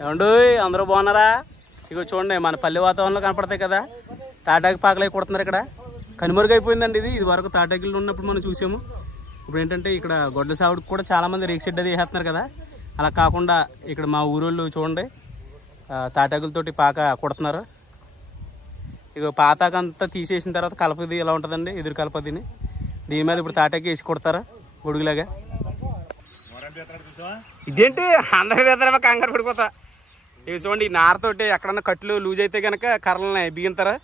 ఏమండు అందరూ బాగున్నారా? ఇగో చూడండి మన పల్లె వాతావరణంలో కనపడతాయి కదా. తాటాకి పాకలై కొడుతున్నారు ఇక్కడ. కనుమరుగైపోయిందండి ఇది. ఇది వరకు తాటాకిళ్ళు ఉన్నప్పుడు మనం చూసాము. ఇప్పుడు ఏంటంటే ఇక్కడ గొడ్ల సాగుడికి కూడా చాలామంది రేక్ షెడ్ అది వేసేస్తున్నారు కదా. అలా కాకుండా ఇక్కడ మా ఊరోళ్ళు చూడండి తాటాకులతోటి పాక కొడుతున్నారు. ఇక పాతాకంతా తీసేసిన తర్వాత కలపది ఎలా ఉంటుందండి? ఎదురు కలపదిని దీని మీద ఇప్పుడు తాటాకి వేసి కొడతారా? గొడుగులాగా. ఇదేంటి? అందరి కంగారు పడిపోతా. ఇవి చూడండి ఈ నారతోటి ఎక్కడన్నా కట్లు లూజ్ అయితే కనుక కర్రలని బిగింతారా?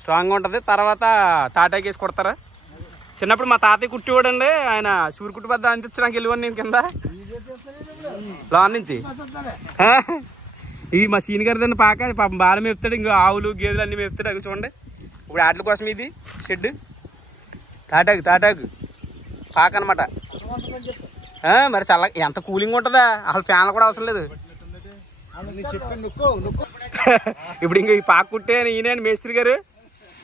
స్ట్రాంగ్గా ఉంటుంది. తర్వాత తాటాకి వేసి కొడతారా? చిన్నప్పుడు మా తాతయ్య కుట్టివాడండి. ఆయన సూర్య కుట్టు వద్ద అందించడానికి వెళ్ళివాడు నేను కింద. లోన్ నుంచి? ఇది మా సీని గారిదండి పాక పాపం బాల మేపుతాడు ఇంకో ఆవులు గేదెలు అన్ని మేపుతాడు. అవి చూడండి. ఇప్పుడు ఆటల కోసం ఇది షెడ్. తాటాకు తాటాకు. పాక అనమాట మరి చల్ల ఎంత కూలింగ్ ఉంటుందా? అసలు ఫ్యాన్లు కూడా అవసరం లేదు. ఇప్పుడు ఇంక ఈ పాక కుట్టే ఈయన మేస్త్రి గారు.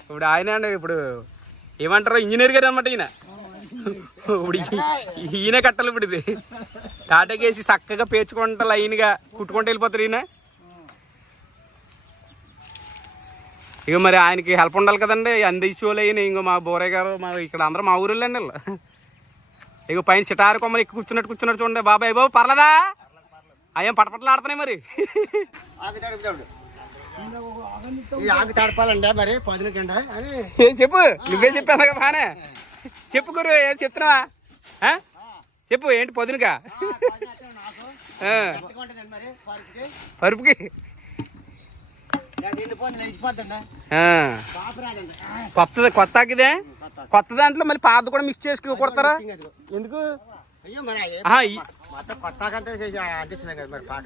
ఇప్పుడు ఆయన అండి ఇప్పుడు ఏమంటారు ఇంజనీర్ గారు అనమాట ఈయన. ఇప్పుడు ఈయన కట్టాలి ఇప్పుడు ఇది. తాటకేసి చక్కగా పేర్చుకుంటా లైన్గా కుట్టుకుంటూ వెళ్ళిపోతారు ఈయన. ఇక మరి ఆయనకి హెల్ప్ ఉండాలి కదండి అందించోలు అయిన ఇంకో మా బోరయ్య గారు మా ఇక్కడ అందరూ మా ఊరిలో అండి వీళ్ళు. ఇక పైన సిటారు కొమ్మలు ఎక్కువ కూర్చున్నట్టు కూర్చున్నట్టు చూడండి బాబాయ్ బాబు పర్లేదా? అయ్యేం పటపటలాడుతున్నాయి మరి. ఆకు తడపాలండి మరి పదులకండి అని ఏం చెప్పు. నువ్వే చెప్పాను కదా బానే చెప్పు గురు ఏం చెప్తున్నావా? చెప్పు ఏంటి మరి పరుపుకి. కొత్తది కొత్త ఆకిదే కొత్త దాంట్లో మళ్ళీ పాత కూడా మిక్స్ కొడతారా? ఎందుకు?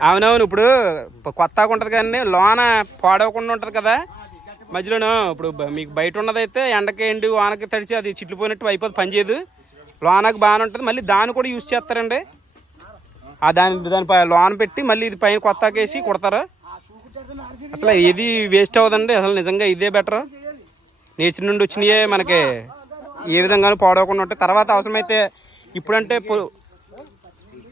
అవునవును ఇప్పుడు కొత్తగా ఉంటుంది కానీ లోన పాడవకుండా ఉంటుంది కదా. మధ్యలోను ఇప్పుడు మీకు బయట ఉన్నదైతే ఎండకి ఎండి వానకి తడిచి అది చిట్లిపోయినట్టు పని చేయదు. లోనకు బాగానే ఉంటుంది మళ్ళీ దాన్ని కూడా యూజ్ చేస్తారండి. ఆ దాని దాని లోన పెట్టి మళ్ళీ ఇది పైన కొత్తకేసి కుడతారు కొడతారు. అసలు ఏది వేస్ట్ అవ్వదండి అసలు నిజంగా ఇదే బెటర్ నేచర్ నుండి వచ్చినాయే మనకి ఏ విధంగానూ పాడవకుండా ఉంటాయి. తర్వాత అవసరమైతే ఇప్పుడంటే పొ- ఇక్కడ పండేది అక్కడ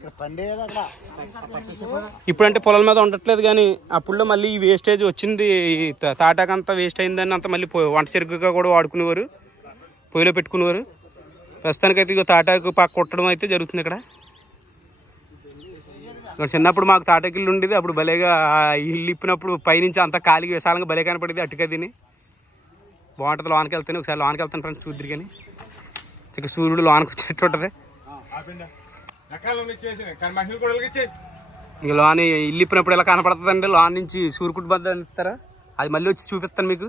ఇప్పుడంటే పొలాల మీద ఉండట్లేదు కానీ అప్పుడులో మళ్ళీ ఈ వేస్టేజ్ వచ్చింది. ఈ తా- తాటాకంతా వేస్ట్ అయిందని అంత మళ్ళీ వంట చెరుకుగా కూడా వాడుకునేవారు. పొయ్యిలో పెట్టుకునేవారు. ప్రస్తుతానికైతే ఇక తాటాకు పాక కొట్టడం అయితే జరుగుతుంది ఇక్కడ. ఇక్కడ చిన్నప్పుడు మాకు తాటాకిల్లు ఉండేది. అప్పుడు భలేగా ఇల్లు ఇప్పినప్పుడు పైనుంచి అంతా ఖాళీగా విశాలంగా భలే కనపడేది తిని. బాగుంటుంది లోనికి వెళ్తాను ఒకసారి లోనికి వెళ్తాను ఫ్రెండ్స్ చూద్దరు కానీ. ఇక సూర్యుడు లోనికి వచ్చేట్టు ఉంటుంది. ఇక లోన్ ఇల్లు ఇప్పినప్పుడు ఎలా కనపడుతుందండి? లోన్ నుంచి సూర్యుకుట్ బద్ద ఇస్తారా అది మళ్ళీ వచ్చి చూపిస్తాను మీకు.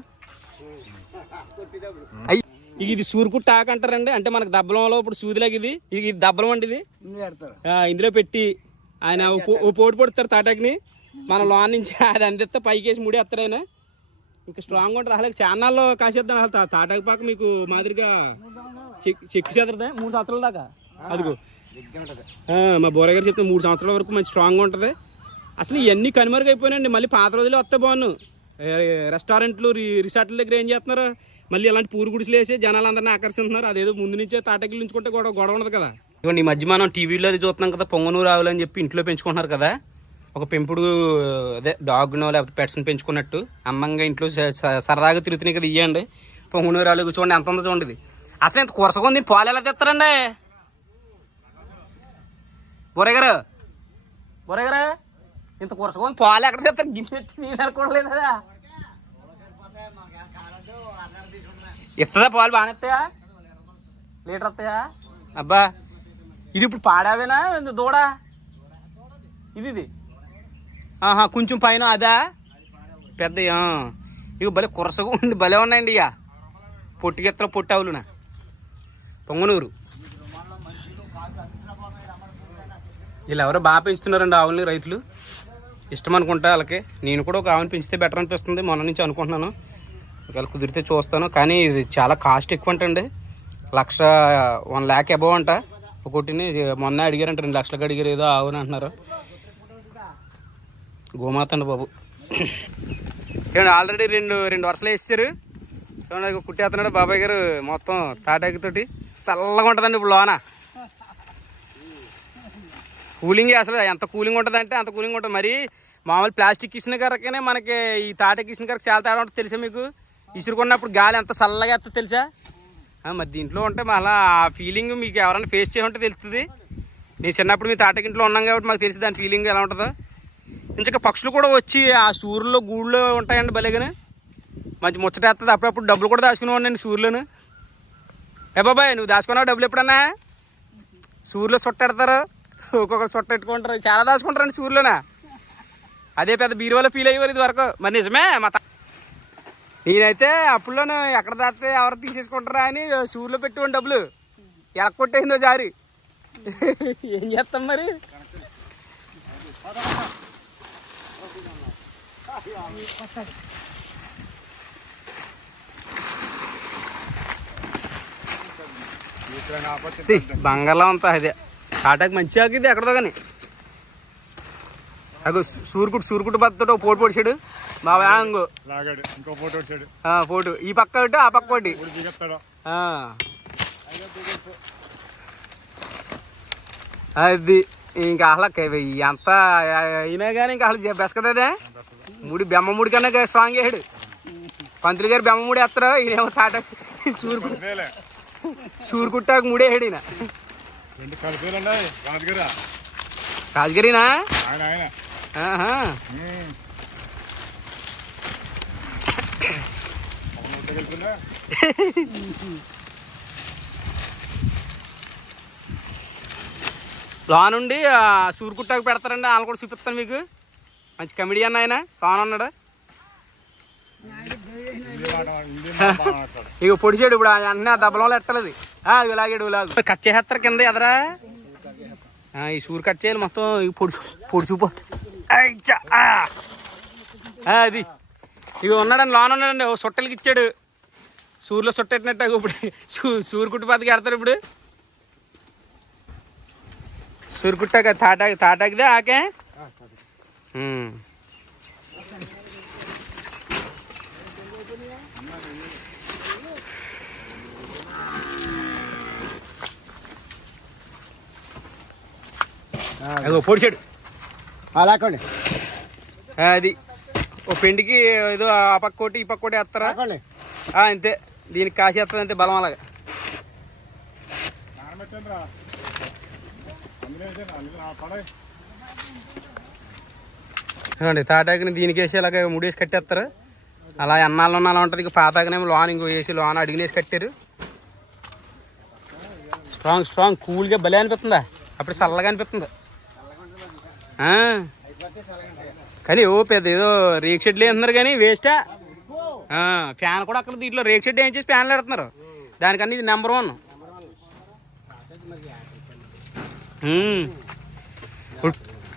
అయ్యి ఇది సూర్యుకుట్ ఆకు అంటారండి. అంటే మనకు దబ్బలంలో ఇప్పుడు సూదిలాగా ఇది. ఇది ఇది దబ్బలం అండి ఇది. ఇందులో పెట్టి ఆయన ఓ పోటు పొడుతారు తాటాకుని. మన లోన్ నుంచి అది అందిస్తే పైకి వేసి ముడి ఎత్తారు ఆయన. ఇంకా స్ట్రాంగ్ ఉంటుంది అసలు చాన్నాల్లో కాసేద్దాం. అసలు తాటాకు పాక మీకు మాదిరిగా చెక్ చెక్కి చెదరదా? మూడు సంవత్సరాల దాకా. అదిగో. మా బోర గారు చెప్తే మూడు సంవత్సరాల వరకు మంచి స్ట్రాంగ్గా ఉంటుంది. అసలు ఇవన్నీ కనుమరుగైపోయినాయండి మళ్ళీ పాత రోజులు వస్తే బాగున్నాను రెస్టారెంట్లు రి- రిసార్ట్ల దగ్గర ఏం చేస్తున్నారు? మళ్ళీ అలాంటి పూరు గుడిసెలు వేసి జనాలందరినీ ఆకర్షిస్తున్నారు. అదేదో ముందు నుంచే తాటకిలు ఉంచుకుంటే గొడవ గొడవ ఉండదు కదా. ఇవ్వండి ఈ మధ్య మనం టీవీలో అది చూస్తున్నాం కదా పొంగనూరు ఆవులు అని చెప్పి ఇంట్లో పెంచుకుంటున్నారు కదా. ఒక పెంపుడు అదే డాగ్నో లేకపోతే పెట్స్ని పెంచుకున్నట్టు అందంగా ఇంట్లో సరదాగా తిరుగుతున్నాయి కదా ఇయ్యండి. పొంగనూరు ఆవులు చూడండి ఎంత ఉందో చూడండి అసలు ఇంత కురసగా ఉంది పాలు ఎలా తెస్తారండి? బొరగరు బొరగారు ఇంత కురసగా పాలు ఎక్కడ తెస్తారు? గిన్నెట్టి నీళ్ళు అనుకోవట్లేదు కదా. ఇస్తుందా పాలు బాగానే ఇస్తాయా లీటర్ వస్తాయా? అబ్బా ఇది ఇప్పుడు పాడావేనా దూడ? ఇది ఇది. ఆహా కొంచెం పైన అదా? పెద్ద ఇక భలే కురసగా ఉంది భలే ఉన్నాయండి ఇక పొట్టికెత్తలో పొట్టి ఆవులునా. పొంగనూరు. వీళ్ళు ఎవరో బాగా పెంచుతున్నారండి ఆవుల్ని రైతులు. ఇష్టం అనుకుంటా వాళ్ళకి. నేను కూడా ఒక ఆవుని పెంచితే బెటర్ అనిపిస్తుంది. మొన్న నుంచి అనుకుంటున్నాను. ఒకవేళ కుదిరితే చూస్తాను. కానీ ఇది చాలా కాస్ట్ ఎక్కువ అంటండి లక్ష వన్ ల్యాక్ అబవ్ అంట. ఒకటిని మొన్న అడిగారంట రెండు లక్షలకు అడిగారు ఏదో ఆవుని అంటున్నారు. గోమాత అండి బాబు. ఏమండి ఆల్రెడీ రెండు రెండు వరుసలు వేసారు. చూడండి కుట్టేస్తున్నాడు బాబాయ్ గారు మొత్తం తాటాకితోటి చల్లగా ఉంటుందండి ఇప్పుడు లోన. కూలింగ్ అసలు. ఎంత కూలింగ్ ఉంటుంది అంటే అంత కూలింగ్ ఉంటుంది. మరి మామూలు ప్లాస్టిక్ ఇచ్చిన కరకనే మనకి ఈ తాట ఇసిన కరకు చాలా తేడా ఉంటుంది తెలుసా మీకు? ఇసురుకున్నప్పుడు గాలి ఎంత చల్లగా వస్తుందో తెలుసా? మరి దీంట్లో ఉంటే మళ్ళీ ఆ ఫీలింగ్ మీకు ఎవరైనా ఫేస్ చేసి ఉంటే తెలుస్తుంది. నేను చిన్నప్పుడు మీ తాటకింట్లో ఉన్నాం కాబట్టి మాకు తెలిసి దాని ఫీలింగ్ ఎలా ఉంటుందో. ఇంకా పక్షులు కూడా వచ్చి ఆ సూర్యులో గూళ్ళో ఉంటాయండి భలేగానే మంచి ముచ్చటేస్తుంది అప్పుడప్పుడు డబ్బులు కూడా దాచుకునేవాడు నేను సూర్యులోను. ఏ బాబాయ్ నువ్వు దాచుకున్నావు డబ్బులు ఎప్పుడన్నా? సూర్యులో చుట్టెడతారు ఒక్కొక్కరు చుట్టెట్టుకుంటారు చాలా దాచుకుంటారండి సూర్యులోనా. అదే పెద్ద బీరువాలో ఫీల్ అయ్యేవారు ఇది వరకు మరి నిజమే మా తా- నేనైతే అప్పుల్లోనే ఎక్కడ దాస్తే ఎవరు తీసేసుకుంటారా అని సూర్యులో పెట్టుకోండి డబ్బులు. ఎలా కొట్టేసిందో జారి. ఏం చేస్తాం మరి? తీ, బంగాళా అంతా అదే. టాటాకి మంచిగా ఆగింది ఎక్కడదో కానీ అగో సూర్యుకుడు సూర్యుకుడు బద్దతో పోటు పొడిచాడు. అంగో లాగాడు ఇంకో ఫోటో వచ్చాడు పోటు ఈ పక్క ఒకటి ఆ పక్క ఒకటి. అది ఇంకా అసలు ఎంత అయినా కానీ ఇంకా అసలు బెస్ కదా ముడి బెమ్మ ముడి కన్నా స్ట్రాంగ్ అయ్యాడు. పంతులు గారు బెమ్మ ముడి వేస్తారు ఈయనేమో తాట సూర్యుడు వేలే సూర్యుకుట్టాకు ముడేసాడు ఈయన. రెండు రాజుగారా? రాజగిరినా? ఆయన? లోనుండి సూర్యుకుట్టాకు పెడతారండి వాళ్ళు కూడా చూపిస్తాను మీకు. మంచి కమెడియన్ ఆయన లోన్ ఉన్నాడు ఇక పొడిచాడు ఇప్పుడు అన్నీ ఆ దెబ్బలో ఎట్టలేదు ఆ, ఇగో లాగాడు లాగు. కట్ చేసేస్తారు కింద ఎదరా? ఆ, ఈ సూర్ కట్ చేయాలి మొత్తం ఈ పొడుచు పొడుచుపో అది. ఇక ఉన్నాడండి లోన్ ఉన్నాడండి ఓ సొట్టెలకి ఇచ్చాడు. సూర్లో సొట్టెట్టినట్టు ఇప్పుడు. సూ సూరు కుట్టుపాతికి ఆడతారు ఇప్పుడు. సూరు కుట్టాక తాటాకి తాటాకిదే ఆకే? అగో పొడిచాడు అలాకండి అది. ఓ పెండికి ఏదో ఆ పక్క కొట్టి ఈ పక్క కొట్టి వేస్తారా? అంతే. దీనికి కాసి వేస్తుంది అంతే బలం అలాగా. చూడండి తాటాకుని దీనికి వేసి ఇలాగ ముడేసి కట్టేస్తారు? అలా ఎన్నాళ్ళు ఉన్న అలా ఉంటుంది ఇక పాతాకనేమో లోన్ ఇంకో వేసి లోన్ అడిగినేసి కట్టారు. స్ట్రాంగ్ స్ట్రాంగ్ కూల్గా భలే అనిపిస్తుందా? అప్పుడు చల్లగా అనిపిస్తుంది. కానీ ఓ పెద్ద ఏదో రేక్ షెడ్లు వేస్తున్నారు కానీ వేస్టా? ఫ్యాన్ కూడా అక్కడ దీంట్లో రేక్ షెడ్ ఏం చేసి ఫ్యాన్లు పెడుతున్నారు. దానికన్నా ఇది నెంబర్ వన్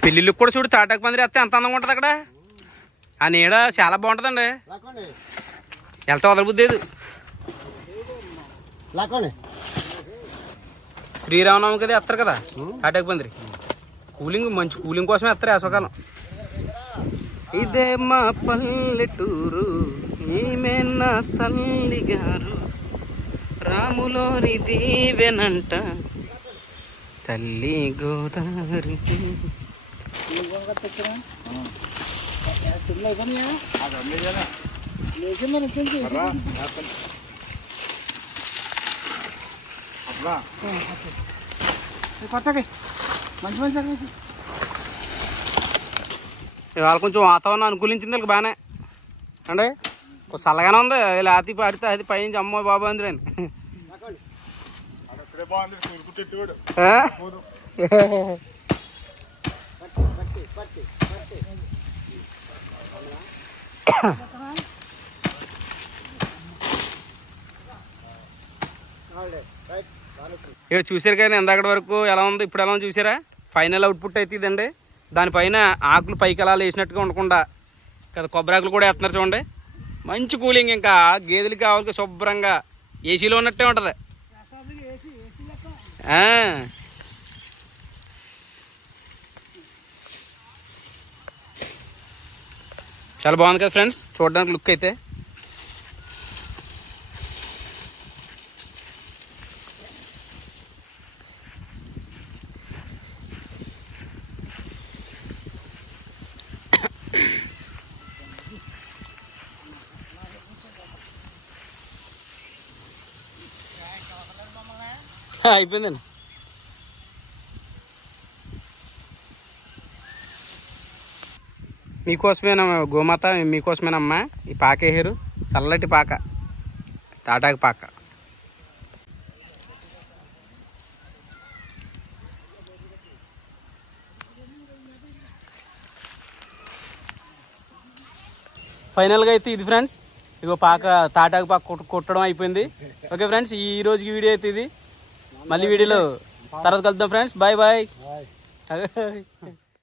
పెళ్ళిళ్ళకి కూడా చూడు తాటాకు పందిరి వేస్తే ఎంత అందంగా ఉంటుంది అక్కడ. ఆ నీడ చాలా బాగుంటుందండి. వెళ్తా వదలబుద్ది శ్రీరామనవమికి అది వేస్తారు కదా తాటాకు పందిరి. కూలింగ్ మంచి కూలింగ్ కోసమే వేస్తారు వేసవకాలం ఇదే మా పల్లెటూరు ఈమె నా తల్లి గారు రాములోని దీవెనంట తల్లి గోదావరి కొత్తగా మంచి మంచి ఇవాళ కొంచెం వాతావరణం అనుకూలించింది వీళ్ళకి బాగానే. అండి చల్లగానే ఉంది లేతి పాడితే అది పైనుంచి అమ్మో బాబు అంది రాని ఇక్కడే ఇక్కడ చూసారు కానీ ఇందాకటి వరకు ఎలా ఉంది ఇప్పుడు ఎలా ఉంది చూసారా? ఫైనల్ అవుట్పుట్ అయితే ఇదండి దానిపైన ఆకులు పైకి అలా వేసినట్టుగా ఉండకుండా కదా కొబ్బరి ఆకులు కూడా వేస్తున్నారు చూడండి. మంచి కూలింగ్ ఇంకా గేదెలకి ఆవులకి శుభ్రంగా ఏసీలో ఉన్నట్టే ఉంటుంది. చాలా బాగుంది కదా ఫ్రెండ్స్. చూడడానికి లుక్ అయితే. అయిపోయిందండి. మీకోసమేనా గోమాత? మీకోసమేనమ్మా? ఈ పాక వేసారు చల్లటి పాక. తాటాకు పాక. ఫైనల్గా అయితే ఇది ఫ్రెండ్స్. ఇగో పాక తాటాకు పాక కొట్ట- కొట్టడం అయిపోయింది. ఓకే ఫ్రెండ్స్ ఈ రోజుకి వీడియో అయితే ఇది. మళ్ళీ వీడియోలో తర్వాత కలుద్దాం ఫ్రెండ్స్. Bye bye